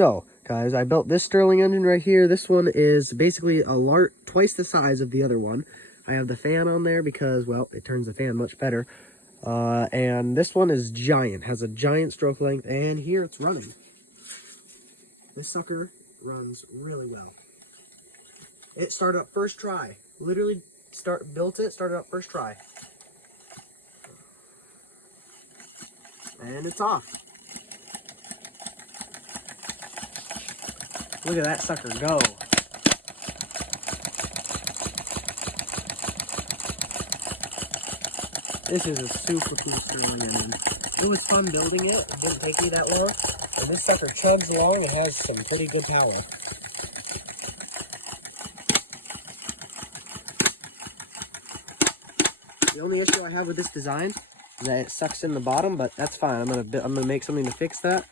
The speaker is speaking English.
So, guys, I built this Stirling engine right here. This one is basically twice the size of the other one. I have the fan on there because, well, it turns the fan much better. And this one is giant, has a giant stroke length, and here it's running. This sucker runs really well. It started up first try. Literally started up first try. And it's off. Look at that sucker go. This is a super cool Stirling engine. It was fun building it. It didn't take me that long. And this sucker chugs along and has some pretty good power. The only issue I have with this design is that it sucks in the bottom, but that's fine. I'm gonna make something to fix that.